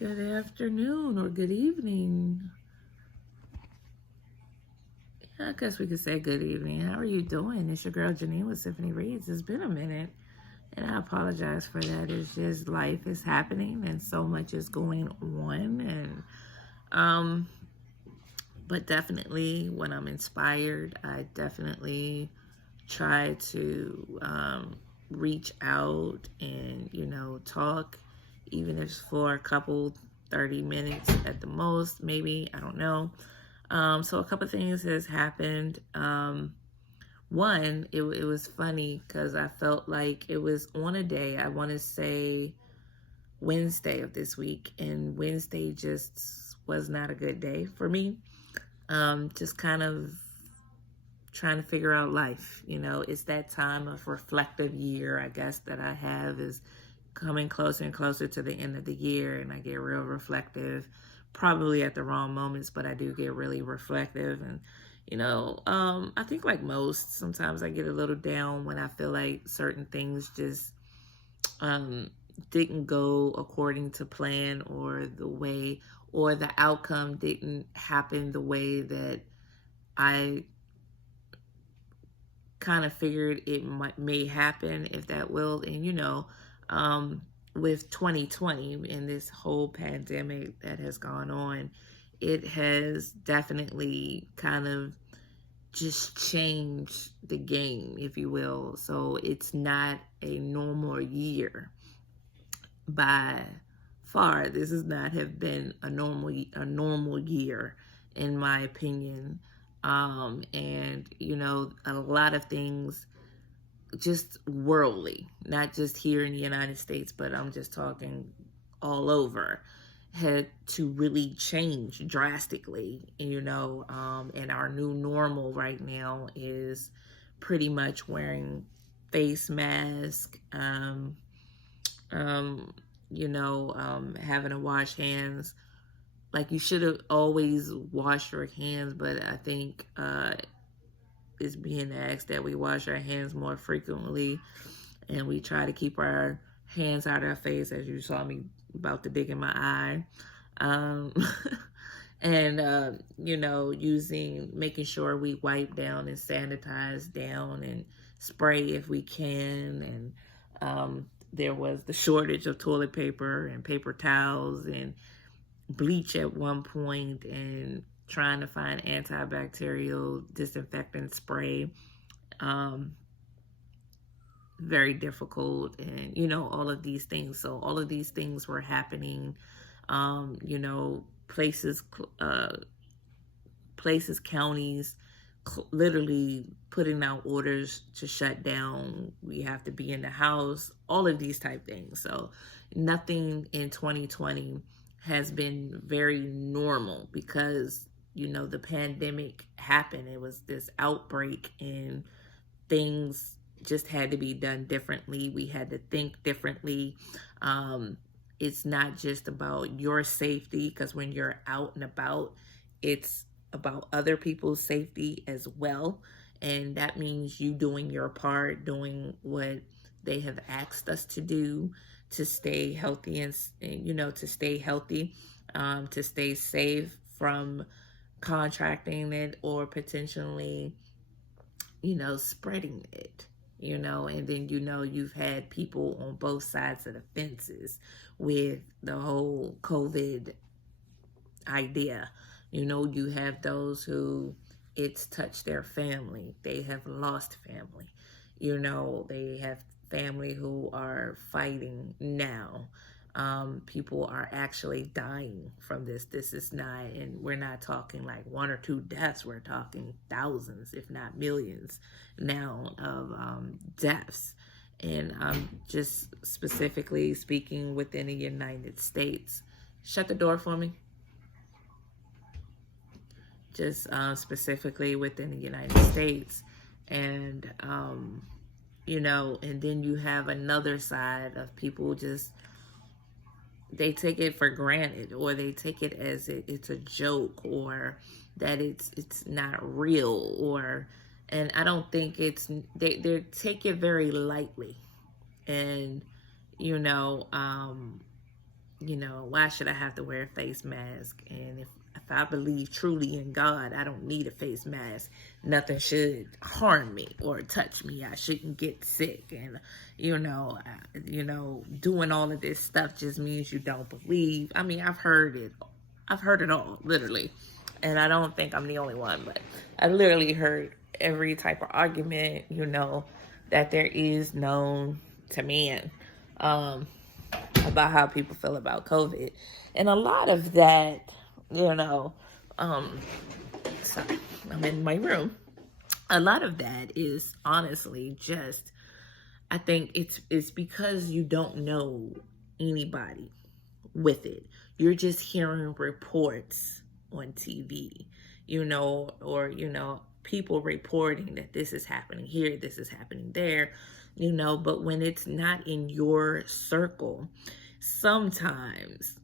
Good afternoon or good evening. Yeah, I guess we could say good evening. How are you doing? It's your girl Janine with Symphony Reads. It's been a minute, and I apologize for that. It's just life is happening, and so much is going on. Um, but definitely when I'm inspired, I definitely try to reach out and talk, even if it's for a couple 30 minutes at the most, maybe. I don't know. So a couple things has happened. One, it was funny because I felt like it was on a day, I want to say Wednesday of this week, and Wednesday just was not a good day for me. Just kind of trying to figure out life. It's that time of reflective year, I guess, that I have is coming closer and closer to the end of the year, and I get real reflective, probably at the wrong moments, but I do get really reflective. And I think like most, sometimes I get a little down when I feel like certain things just um didn't go according to plan, or the way, or the outcome didn't happen the way that I kind of figured it may happen, if that will. And um, with 2020 and this whole pandemic that has gone on, it has definitely kind of just changed the game, if you will. So it's not a normal year by far. This does not have been a normal year, in my opinion. And a lot of things, just worldly, not just here in the United States, but I'm just talking all over, had to really change drastically. And our new normal right now is pretty much wearing face mask, having to wash hands. Like, you should have always washed your hands, but I think it's being asked that we wash our hands more frequently, and we try to keep our hands out of our face, as you saw me about to dig in my eye. Um, and making sure we wipe down and sanitize down and spray if we can. And there was the shortage of toilet paper and paper towels and bleach at one point, and trying to find antibacterial disinfectant spray. Um, Very difficult, and all of these things. So all of these things were happening. Places, counties, literally putting out orders to shut down. We have to be in the house, all of these type things. So nothing in 2020 has been very normal, because the pandemic happened. It was this outbreak, and things just had to be done differently. We had to think differently. It's not just about your safety, because when you're out and about, it's about other people's safety as well. And that means you doing your part, doing what they have asked us to do, to stay healthy, and to stay healthy, to stay safe from contracting it, or potentially spreading it. And then you've had people on both sides of the fences with the whole COVID idea. You have those who it's touched their family. They have lost family. They have family who are fighting now. People are actually dying from this. This is not, and we're not talking like one or two deaths. We're talking thousands, if not millions, now of deaths. And just specifically speaking within the United States. Shut the door for me. Just specifically within the United States. And, and then you have another side of people just, they take it for granted, or they take it as it's a joke, or that it's not real, or, and I don't think they take it very lightly. And you know um why should I have to wear a face mask? And if I believe truly in God, I don't need a face mask. Nothing should harm me or touch me. I shouldn't get sick. And doing all of this stuff just means you don't believe. I mean, I've heard it. I've heard it all, literally. And I don't think I'm the only one, but I literally heard every type of argument, that there is known to man. Um, about how people feel about COVID. And a lot of that, um, sorry, I'm in my room. A lot of that is honestly just, I think it's because you don't know anybody with it. You're just hearing reports on TV, or people reporting that this is happening here, this is happening there, but when it's not in your circle, sometimes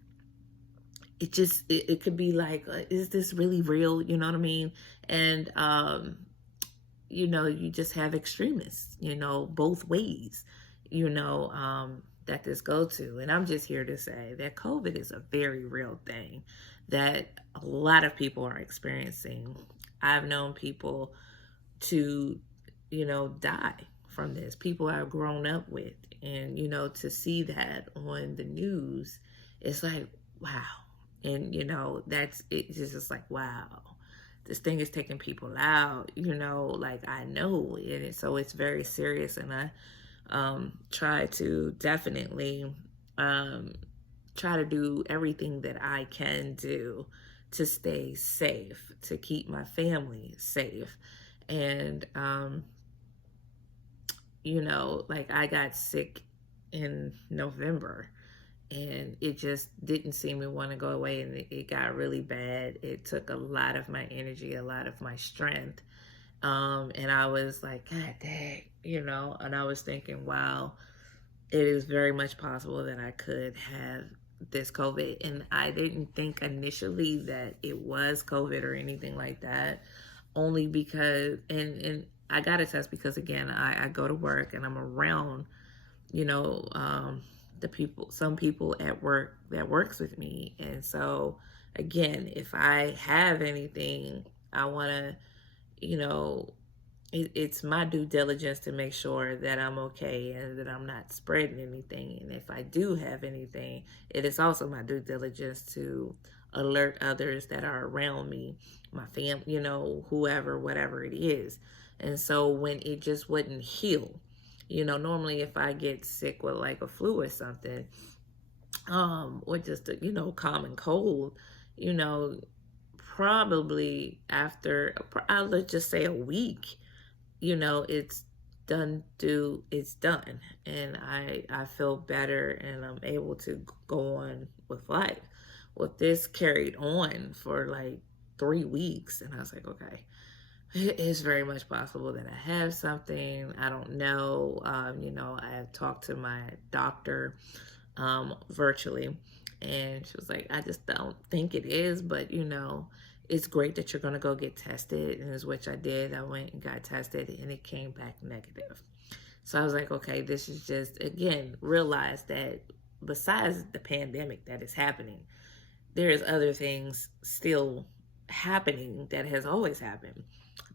it could be like, is this really real? You know what I mean? And you just have extremists, both ways, that this go to. And I'm just here to say that COVID is a very real thing that a lot of people are experiencing. I've known people to, die from this, people I've grown up with. And, to see that on the news, it's like, wow. And, that's it. Just like, wow, this thing is taking people out, like I know it. So it's very serious. And I try to definitely try to do everything that I can do to stay safe, to keep my family safe. And, like I got sick in November and it just didn't seem to want to go away, and it got really bad. It took a lot of my energy, a lot of my strength. And I was like, God dang, and I was thinking, wow, it is very much possible that I could have this COVID. And I didn't think initially that it was COVID or anything like that, only because, and I got a test because, again, I go to work and I'm around, the people, some people at work that works with me. And so, again, if I have anything, I want to, it's my due diligence to make sure that I'm okay and that I'm not spreading anything. And if I do have anything, it is also my due diligence to alert others that are around me, my family, whoever, whatever it is. And so when it just wouldn't heal, normally if I get sick with like a flu or something, or just a, common cold, probably after, I'll just say a week, it's it's done. And I feel better and I'm able to go on with life. Well, this carried on for like 3 weeks. And I was like, okay, it is very much possible that I have something. I don't know. I have talked to my doctor virtually, and she was like, I just don't think it is, but it's great that you're going to go get tested, and is which I did. I went and got tested, and it came back negative. So I was like, okay, this is just, again, realize that besides the pandemic that is happening, there is other things still happening that has always happened.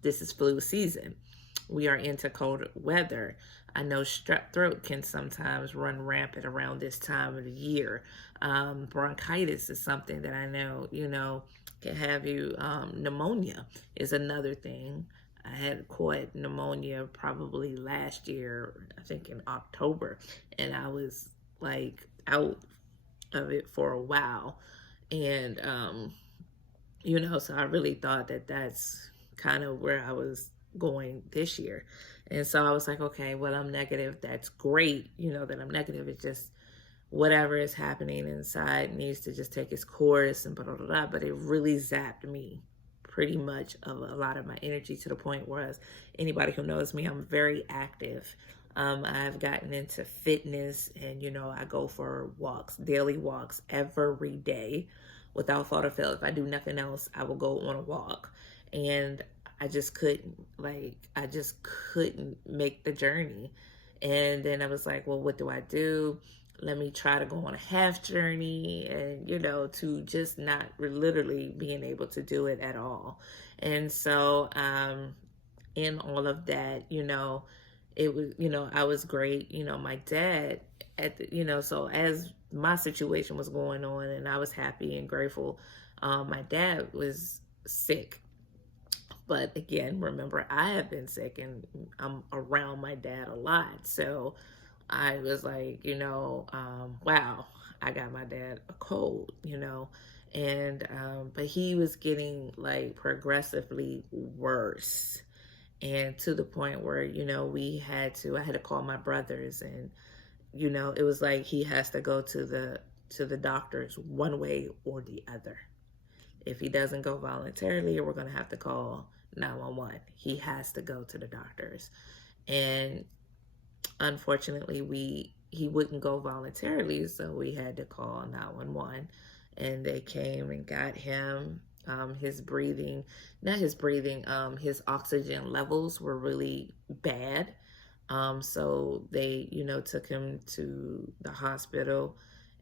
This is flu season. We are into cold weather. I know strep throat can sometimes run rampant around this time of the year. Bronchitis is something that I know, can have you. Pneumonia is another thing. I had caught pneumonia probably last year, I think in October, and I was like out of it for a while. And, so I really thought that that's kind of where I was going this year. And so I was like, okay, well, I'm negative. That's great, that I'm negative. It's just whatever is happening inside needs to just take its course and blah, blah, blah. But it really zapped me pretty much of a lot of my energy, to the point where, as anybody who knows me, I'm very active. I've gotten into fitness, and, I go for walks, daily walks every day without fault or fail. If I do nothing else, I will go on a walk. And I just couldn't make the journey. And then I was like, well, what do I do? let me try to go on a half journey, and to just not literally being able to do it at all. And so in all of that, it was, I was great. My dad so as my situation was going on and I was happy and grateful, my dad was sick. But again, remember, I have been sick and I'm around my dad a lot. So I was like, wow, I got my dad a cold. And, but he was getting like progressively worse. And to the point where, I had to call my brothers, and, it was like he has to go to the doctors one way or the other. If he doesn't go voluntarily, we're going to have to call 911. He has to go to the doctors. And unfortunately, he wouldn't go voluntarily, so we had to call 911. And they came and got him. His breathing, not his breathing, his oxygen levels were really bad. So they, took him to the hospital.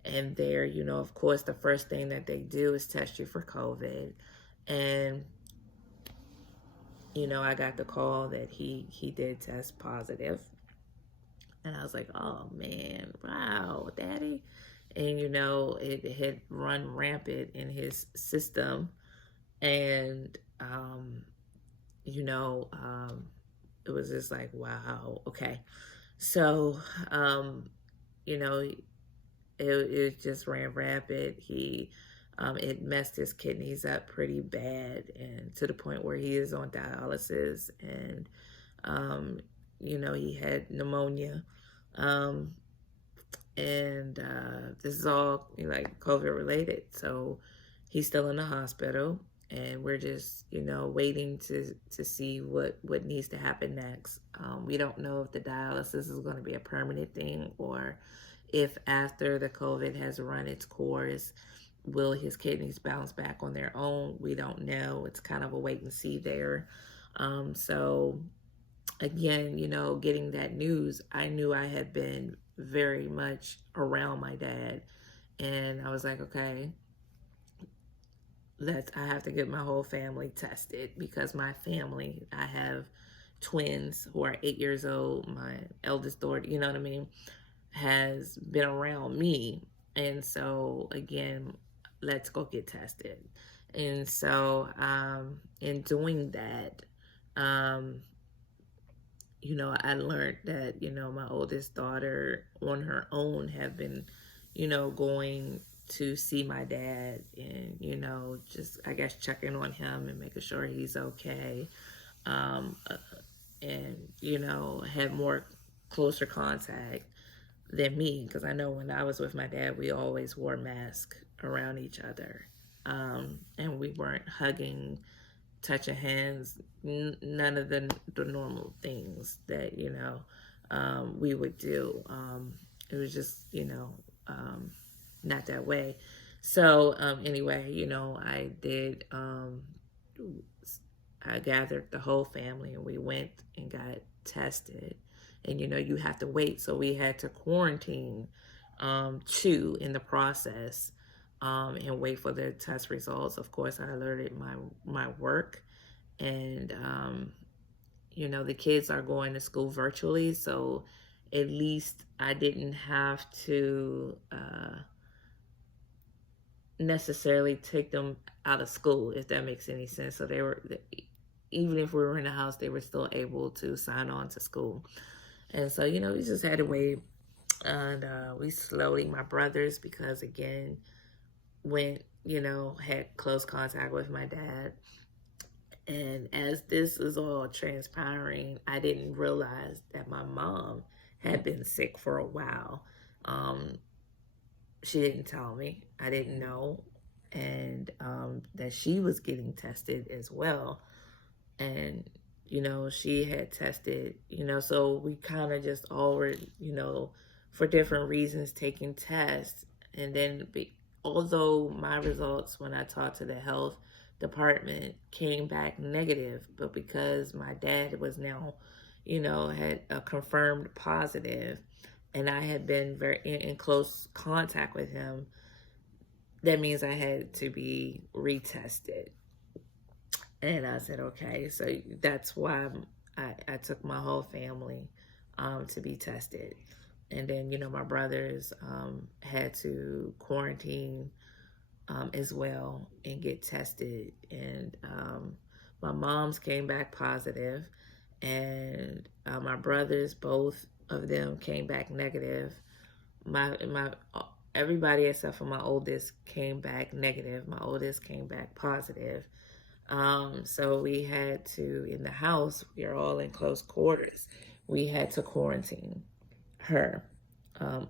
And there, of course, the first thing that they do is test you for COVID. And, I got the call that he did test positive. And I was like, oh man, wow, daddy. And, it had run rampant in his system. And, you know, um, it was just like, wow, okay. So, you know, it just ran rapid. It messed his kidneys up pretty bad, and to the point where he is on dialysis, and, um, he had pneumonia. Um, and this is all like COVID related. So he's still in the hospital, and we're just waiting to see what needs to happen next. We don't know if the dialysis is going to be a permanent thing, or if after the COVID has run its course, will his kidneys bounce back on their own. We don't know. It's kind of a wait and see there. So again, getting that news, I knew I had been very much around my dad. And I was like, okay, I have to get my whole family tested, because my family, I have twins who are 8 years old. My eldest daughter, you know what I mean, has been around me. And so again, let's go get tested. And so in doing that, I learned that, my oldest daughter on her own have been, going to see my dad, and, just, I guess, checking on him and making sure he's okay. And, had more closer contact than me, because I know when I was with my dad, we always wore masks around each other. And we weren't hugging, touching hands, none of the normal things that we would do. It was just not that way. So anyway, I gathered the whole family, and we went and got tested. And you have to wait, so we had to quarantine two in the process, and wait for the test results. Of course, I alerted my work, and the kids are going to school virtually, so at least I didn't have to necessarily take them out of school, if that makes any sense. So they were, even if we were in the house, they were still able to sign on to school. And so, we just had to wait. And we slowly, my brothers, because again, went, had close contact with my dad. And as this is all transpiring, I didn't realize that my mom had been sick for a while. She didn't tell me. I didn't know. And that she was getting tested as well. And, she had tested, so we kind of just all were, for different reasons taking tests. And then although my results when I talked to the health department came back negative, but because my dad was now, had a confirmed positive, and I had been very in close contact with him, that means I had to be retested. And I said, okay, so that's why I took my whole family to be tested. And then, my brothers had to quarantine as well and get tested. And my mom's came back positive, and my brothers, both of them, came back negative. My everybody except for my oldest came back negative. My oldest came back positive. So we had to, in the house, we are all in close quarters. We had to quarantine her,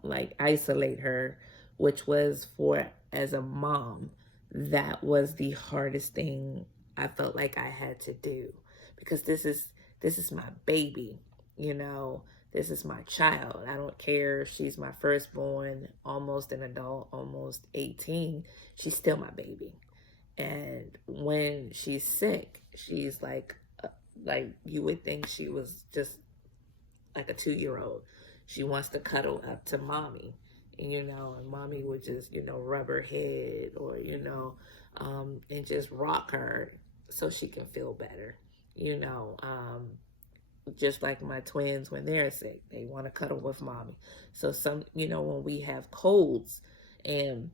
like isolate her, which was for, as a mom, that was the hardest thing I felt like I had to do, because this is my baby, you know, this is my child. I don't care if she's my firstborn, almost an adult, almost 18, she's still my baby. And when she's sick, she's like you would think she was just like a 2-year-old. She wants to cuddle up to mommy, and mommy would just, rub her head, or, and just rock her so she can feel better, you know. Just like my twins, when they're sick, they want to cuddle with mommy. So when we have colds, and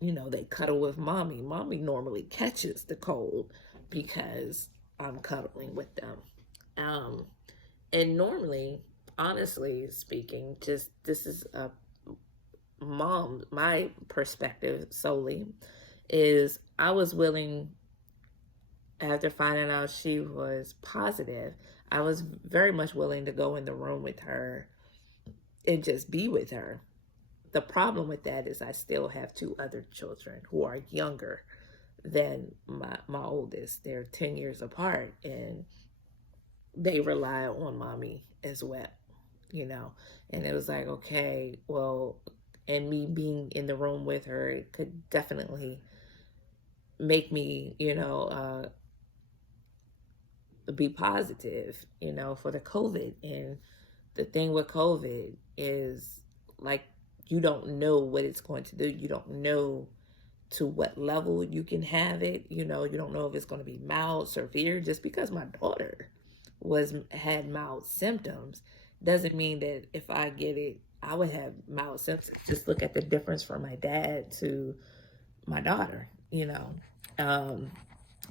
they cuddle with mommy. Mommy normally catches the cold because I'm cuddling with them. Um, and normally, honestly speaking, just this is a mom, my perspective solely, is I was willing, after finding out she was positive, I was very much willing to go in the room with her and just be with her. The problem with that is I still have 2 other children who are younger than my oldest. They're 10 years apart, and they rely on mommy as well, you know. And it was like, okay, well, and me being in the room with her, it could definitely make me, be positive, for the COVID. And the thing with COVID is, like, you don't know what it's going to do. You don't know to what level you can have it. You don't know if it's going to be mild, severe. Just because my daughter had mild symptoms doesn't mean that if I get it, I would have mild symptoms. Just look at the difference from my dad to my daughter.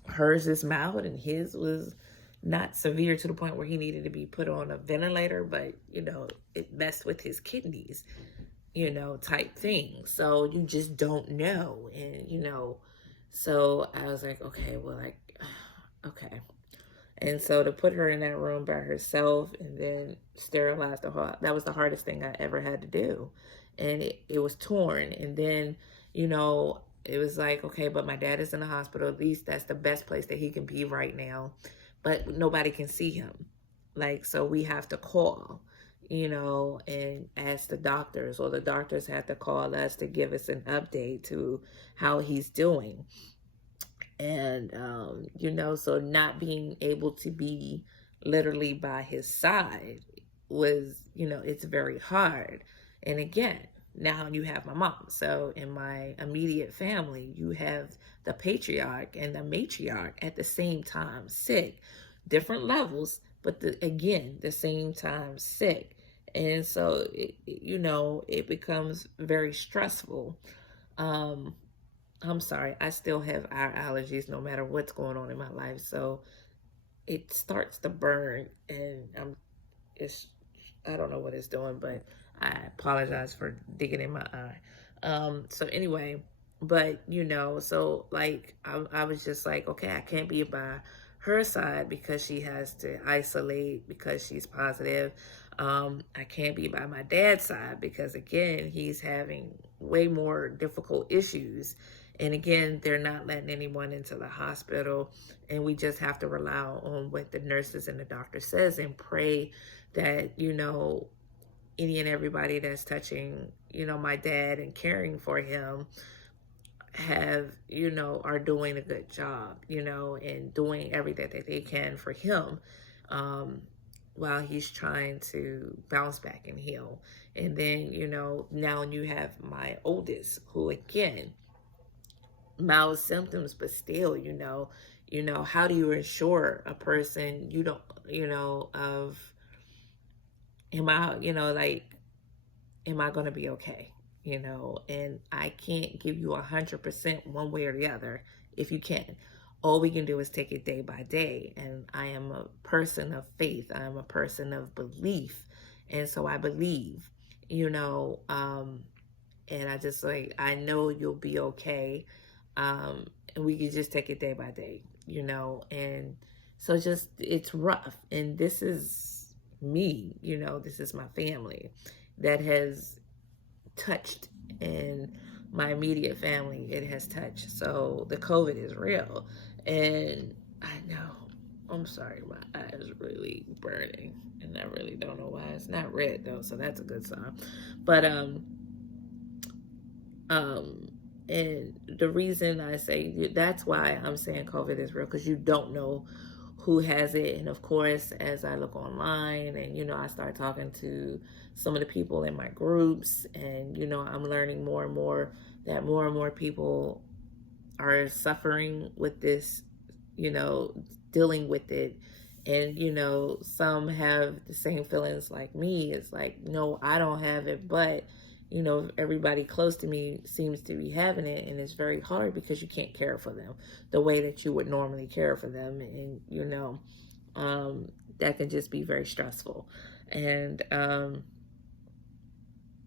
Hers is mild, and his was not severe to the point where he needed to be put on a ventilator, but it messed with his kidneys, type thing. So you just don't know. And so I was like, okay, well, like, okay. And so to put her in that room by herself and then sterilize the whole, that was the hardest thing I ever had to do. And it was torn. And then, it was like, okay, but my dad is in the hospital. At least that's the best place that he can be right now. But nobody can see him. Like, so we have to call, and ask the doctors, or the doctors have to call us to give us an update to how he's doing. And, so not being able to be literally by his side was, it's very hard. And again, now you have my mom. So in my immediate family, you have the patriarch and the matriarch at the same time sick, different levels, but again, the same time sick. And so, it becomes very stressful. I'm sorry, I still have eye allergies no matter what's going on in my life. So it starts to burn, and I don't know what it's doing, but I apologize for digging in my eye. So anyway, but so like I was just like, okay, I can't be by her side because she has to isolate because she's positive. I can't be by my dad's side because, again, he's having way more difficult issues. And again, they're not letting anyone into the hospital. And we just have to rely on what the nurses and the doctor says, and pray that, any and everybody that's touching, my dad and caring for him are doing a good job, and doing everything that they can for him. while he's trying to bounce back and heal. And then, now you have my oldest, who again, mild symptoms, but still, how do you assure a person you don't, of, am I, like, am I going to be okay? And I can't give you 100% one way or the other if you can. All we can do is take it day by day. And I am a person of faith. I am a person of belief. And so I believe, and I just like, I know you'll be okay. And we can just take it day by day, and so just, it's rough. And this is me, this is my family that has touched, and my immediate family it has touched. So the COVID is real. And I know, I'm sorry, my eye is really burning, and I really don't know why. It's not red though, so that's a good sign. But and the reason I say that's why I'm saying COVID is real, because you don't know who has it. And of course, as I look online and, I start talking to some of the people in my groups, and, I'm learning more and more that more and more people are suffering with this, dealing with it. And, some have the same feelings like me. It's like, no, I don't have it, but everybody close to me seems to be having it, and it's very hard because you can't care for them the way that you would normally care for them. And, that can just be very stressful. And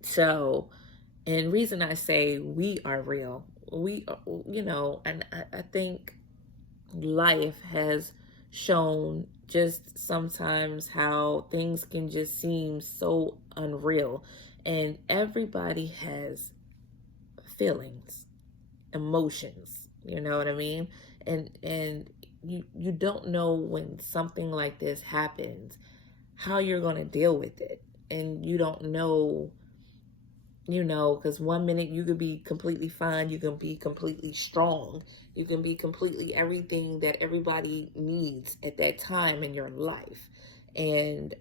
so, and reason I say we are real, we, and I think life has shown just sometimes how things can just seem so unreal. And everybody has feelings, emotions, you know what I mean? And you don't know when something like this happens how you're going to deal with it. And you don't know, because one minute you could be completely fine, you can be completely strong, you can be completely everything that everybody needs at that time in your life. And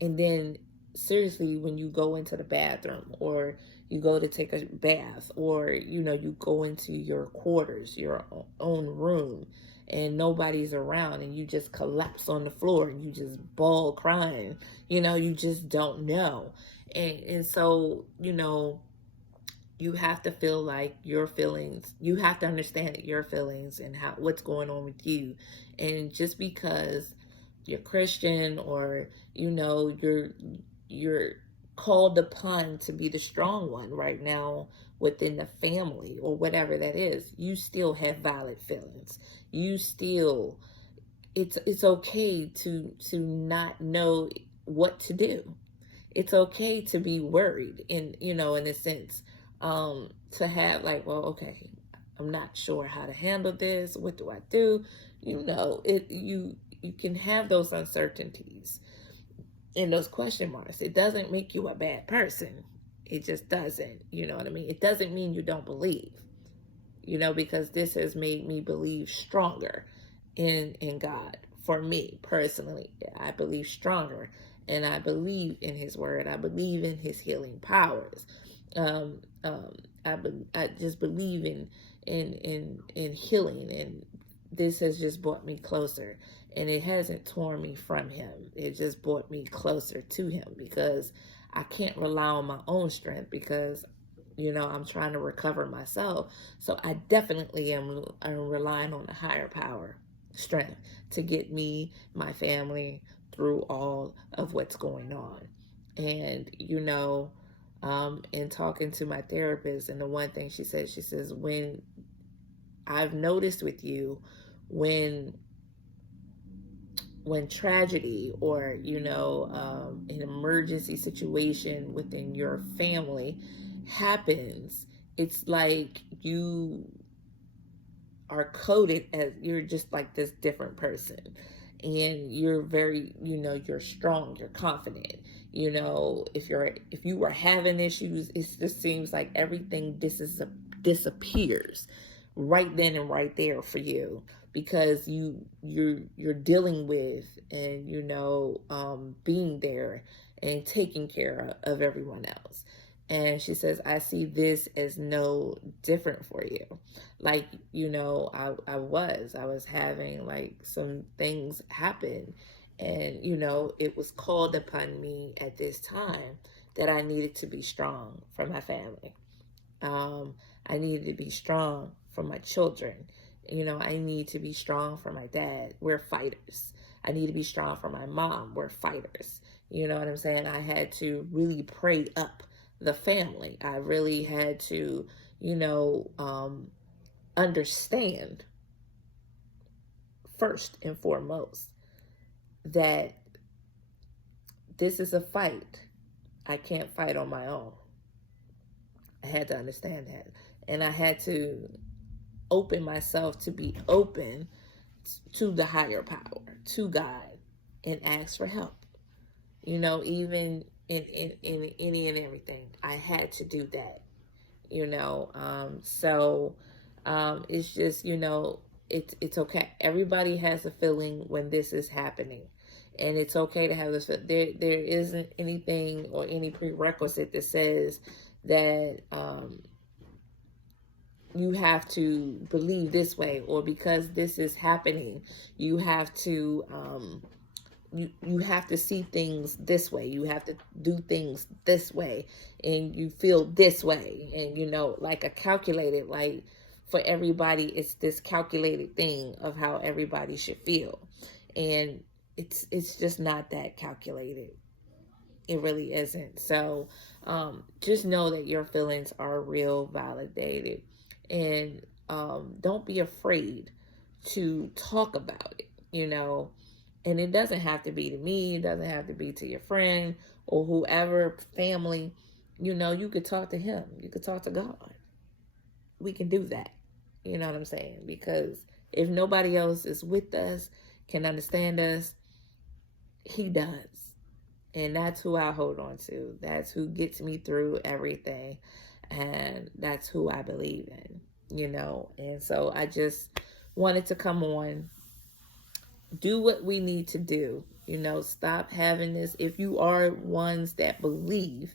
then seriously, when you go into the bathroom, or you go to take a bath, or you go into your quarters, your own room, and nobody's around, and you just collapse on the floor and you just bawl crying, you just don't know. And so you have to feel like your feelings, you have to understand that your feelings and what's going on with you. And just because you're Christian, or you're called upon to be the strong one right now within the family, or whatever that is, you still have valid feelings. You still, it's okay to not know what to do. It's okay to be worried, in a sense, to have like, well, okay, I'm not sure how to handle this. What do I do? You can have those uncertainties and those question marks. It doesn't make you a bad person. It just doesn't. You know what I mean? It doesn't mean you don't believe, because this has made me believe stronger in God. For me personally, I believe stronger, and I believe in his word. I believe in his healing powers. I just believe in healing, and this has just brought me closer. And it hasn't torn me from him. It just brought me closer to him, because I can't rely on my own strength, because I'm trying to recover myself. So I definitely am relying on the higher power strength to get me, my family, through all of what's going on. And in talking to my therapist, and the one thing she says, when I've noticed with you, when tragedy, or an emergency situation within your family happens, it's like you are coded as, you're just like this different person, and you're very, you're strong, you're confident. If you were having issues, it just seems like everything disappears right then and right there for you, because you're dealing with, and being there and taking care of everyone else. And she says, I see this as no different for you. Like, I was having like some things happen, and it was called upon me at this time that I needed to be strong for my family. I needed to be strong for my children. I need to be strong for my dad. We're fighters. I need to be strong for my mom. We're fighters. You know what I'm saying? I had to really pray up the family. I really had to, understand first and foremost that this is a fight. I can't fight on my own. I had to understand that. And I had to open myself to be open to the higher power, to God, and ask for help. Even in any and everything, I had to do that. It's just, it's okay. Everybody has a feeling when this is happening, and it's okay to have this. There isn't anything or any prerequisite that says that you have to believe this way, or because this is happening, you have to you have to see things this way. You have to do things this way, and you feel this way, and like a calculated, like for everybody, it's this calculated thing of how everybody should feel, and it's just not that calculated. It really isn't. So just know that your feelings are real, validated, and don't be afraid to talk about it. And it doesn't have to be to me. It doesn't have to be to your friend or whoever, family. You could talk to him. You could talk to God. We can do that. You know what I'm saying? Because if nobody else is with us, can understand us, he does. And that's who I hold on to. That's who gets me through everything. And that's who I believe in, And so I just wanted to come on, do what we need to do. Stop having this. If you are ones that believe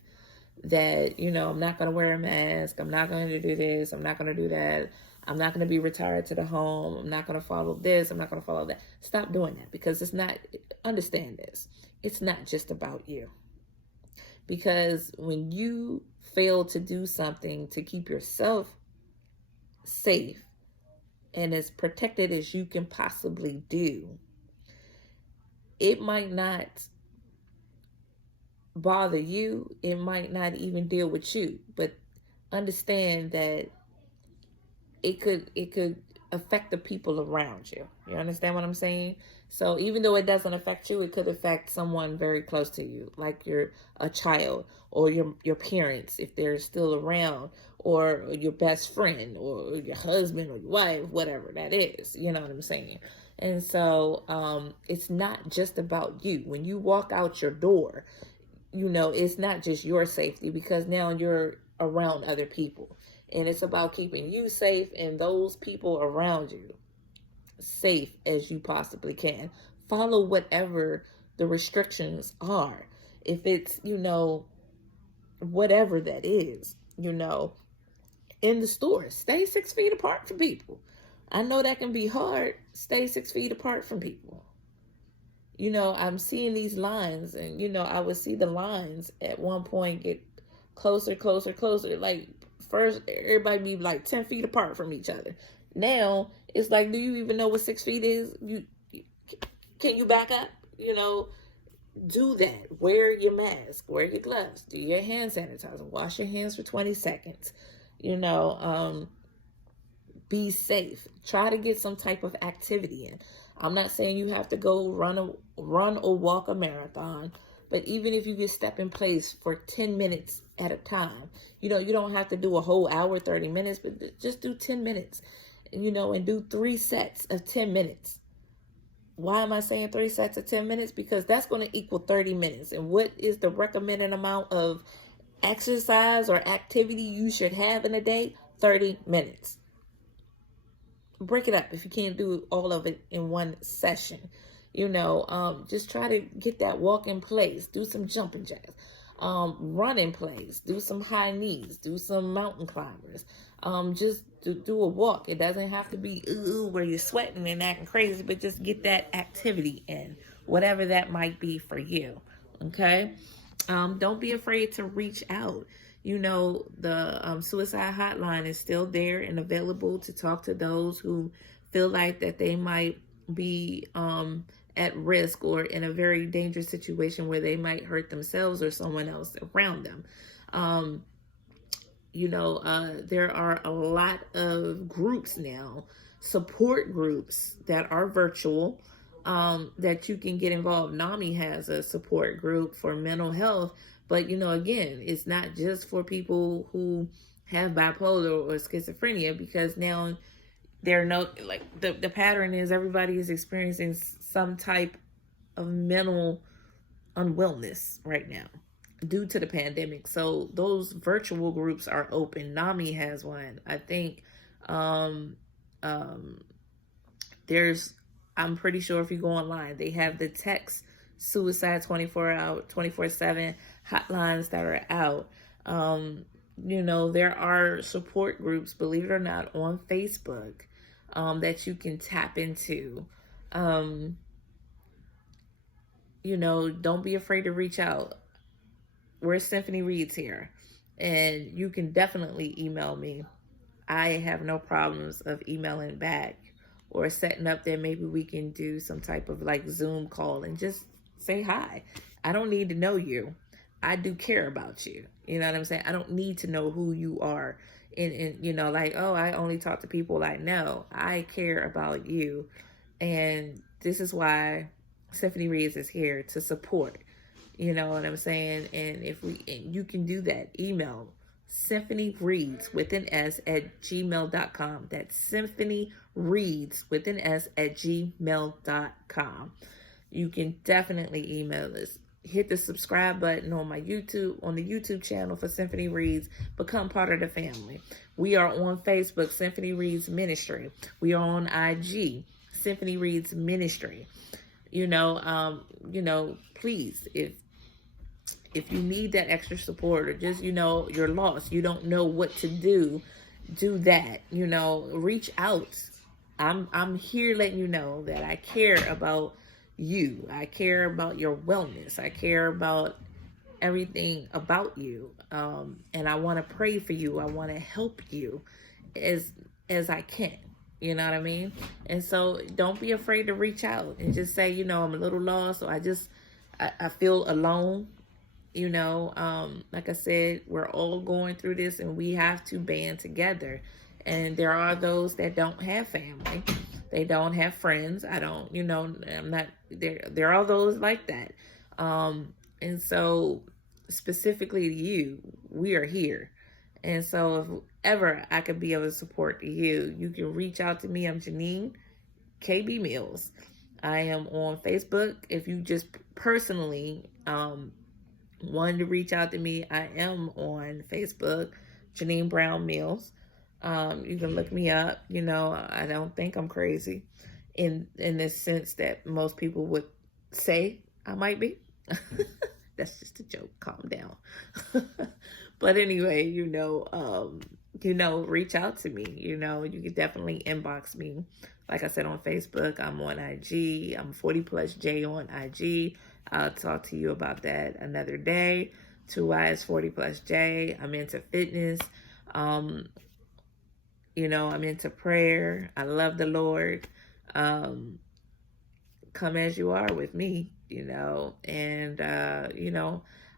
that, I'm not going to wear a mask, I'm not going to do this, I'm not going to do that, I'm not going to be retired to the home, I'm not going to follow this, I'm not going to follow that. Stop doing that, because it's not, understand this, it's not just about you. Because when you fail to do something to keep yourself safe and as protected as you can possibly do, it might not bother you. It might not even deal with you, but understand that it could affect the people around you. You understand what I'm saying? So even though it doesn't affect you, it could affect someone very close to you, like a child, or your parents if they're still around, or your best friend, or your husband, or your wife, whatever that is. You know what I'm saying? And so it's not just about you. When you walk out your door, it's not just your safety, because now you're around other people. And it's about keeping you safe and those people around you safe as you possibly can. Follow whatever the restrictions are. If it's, whatever that is, in the store, stay 6 feet apart from people. I know that can be hard. Stay 6 feet apart from people. I'm seeing these lines, and, I would see the lines at one point get closer. Like, first, everybody be like 10 feet apart from each other. Now, it's like, do you even know what 6 feet is? Can you back up? Do that. Wear your mask. Wear your gloves. Do your hand sanitizer. Wash your hands for 20 seconds. Be safe. Try to get some type of activity in. I'm not saying you have to go run or walk a marathon, but even if you just step in place for 10 minutes at a time, you don't have to do a whole hour, 30 minutes, but just do 10 minutes, and do 3 sets of 10 minutes. Why am I saying 3 sets of 10 minutes? Because that's going to equal 30 minutes. And what is the recommended amount of exercise or activity you should have in a day? 30 minutes. break it up if you can't do all of it in one session. Just try to get that walk in place, do some jumping jacks, run in place, do some high knees, do some mountain climbers, just do a walk. It doesn't have to be where you're sweating and acting crazy, but just get that activity in, whatever that might be for you. Okay. Don't be afraid to reach out. The suicide hotline is still there and available to talk to those who feel like that they might be at risk or in a very dangerous situation where they might hurt themselves or someone else around them. There are a lot of groups now, support groups that are virtual, that you can get involved. NAMI has a support group for mental health, but again, it's not just for people who have bipolar or schizophrenia, because now the pattern is everybody is experiencing some type of mental unwellness right now due to the pandemic. So those virtual groups are open. NAMI has one. I think there's, I'm pretty sure if you go online, they have the text suicide 24/7 hotlines that are out. There are support groups, believe it or not, on Facebook that you can tap into. Don't be afraid to reach out. We're Symphony Reads here, and you can definitely email me. I have no problems of emailing back or setting up that maybe we can do some type of like Zoom call and just say hi. I don't need to know you. I do care about you. You know what I'm saying? I don't need to know who you are. And I only talk to people I know. I care about you. And this is why Symphony Reads is here to support. You know what I'm saying? And you can do that. Email Symphony Reads with an S at gmail.com. That's Symphony Reads with an S at gmail.com. You can definitely email us. Hit the subscribe button on the YouTube channel for Symphony Reads. Become part of the family. We are on Facebook, Symphony Reads Ministry. We are on IG, Symphony Reads Ministry. Please, if you need that extra support, or just, you're lost, you don't know what to do that, reach out. I'm here letting you know that I care about you. I care about your wellness. I care about everything about you. And I want to pray for you. I want to help you as I can. You know what I mean? And so don't be afraid to reach out and just say, I'm a little lost, or I feel alone. Like I said, we're all going through this and we have to band together. And there are those that don't have family. They don't have friends. I'm not there. There are those like that. And so specifically to you, we are here. And so if ever I could be of a support to you, you can reach out to me. I'm Janine KB Mills. I am on Facebook. If you just personally wanted to reach out to me, I am on Facebook, Janine Brown Mills. You can look me up. I don't think I'm crazy in this sense that most people would say I might be. That's just a joke. Calm down. But anyway, reach out to me. You can definitely inbox me. Like I said, on Facebook, I'm on IG. I'm 40+J on IG. I'll talk to you about that another day. 2Y's 40+J. I'm into fitness. I'm into prayer. I love the Lord. Come as you are with me, and,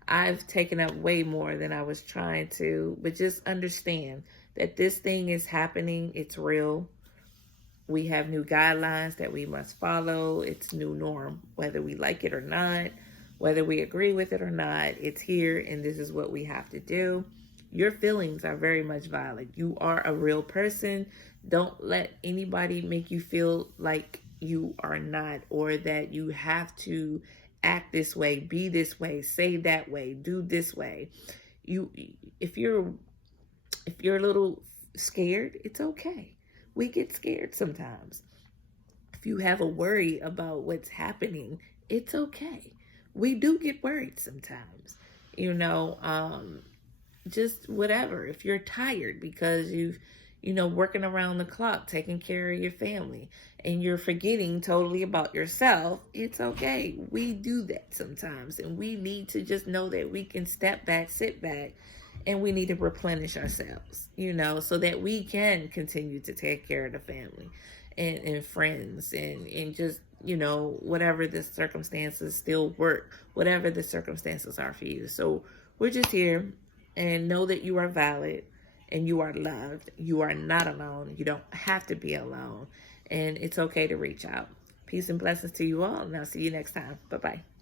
I've taken up way more than I was trying to, but just understand that this thing is happening. It's real. We have new guidelines that we must follow. It's new norm, whether we like it or not, whether we agree with it or not. It's here, and this is what we have to do. Your feelings are very much valid. You are a real person. Don't let anybody make you feel like you are not, or that you have to act this way, be this way, say that way, do this way. If you're a little scared, it's okay. we get scared sometimes. If you have a worry about what's happening, it's okay. We do get worried sometimes. You know, just whatever. If you're tired because working around the clock, taking care of your family, and you're forgetting totally about yourself, it's okay. We do that sometimes, and we need to just know that we can step back, sit back, and we need to replenish ourselves, so that we can continue to take care of the family and friends and just, whatever the circumstances still work, whatever the circumstances are for you. So we're just here, and know that you are valid and you are loved. You are not alone. You don't have to be alone. And it's okay to reach out. Peace and blessings to you all. And I'll see you next time. Bye-bye.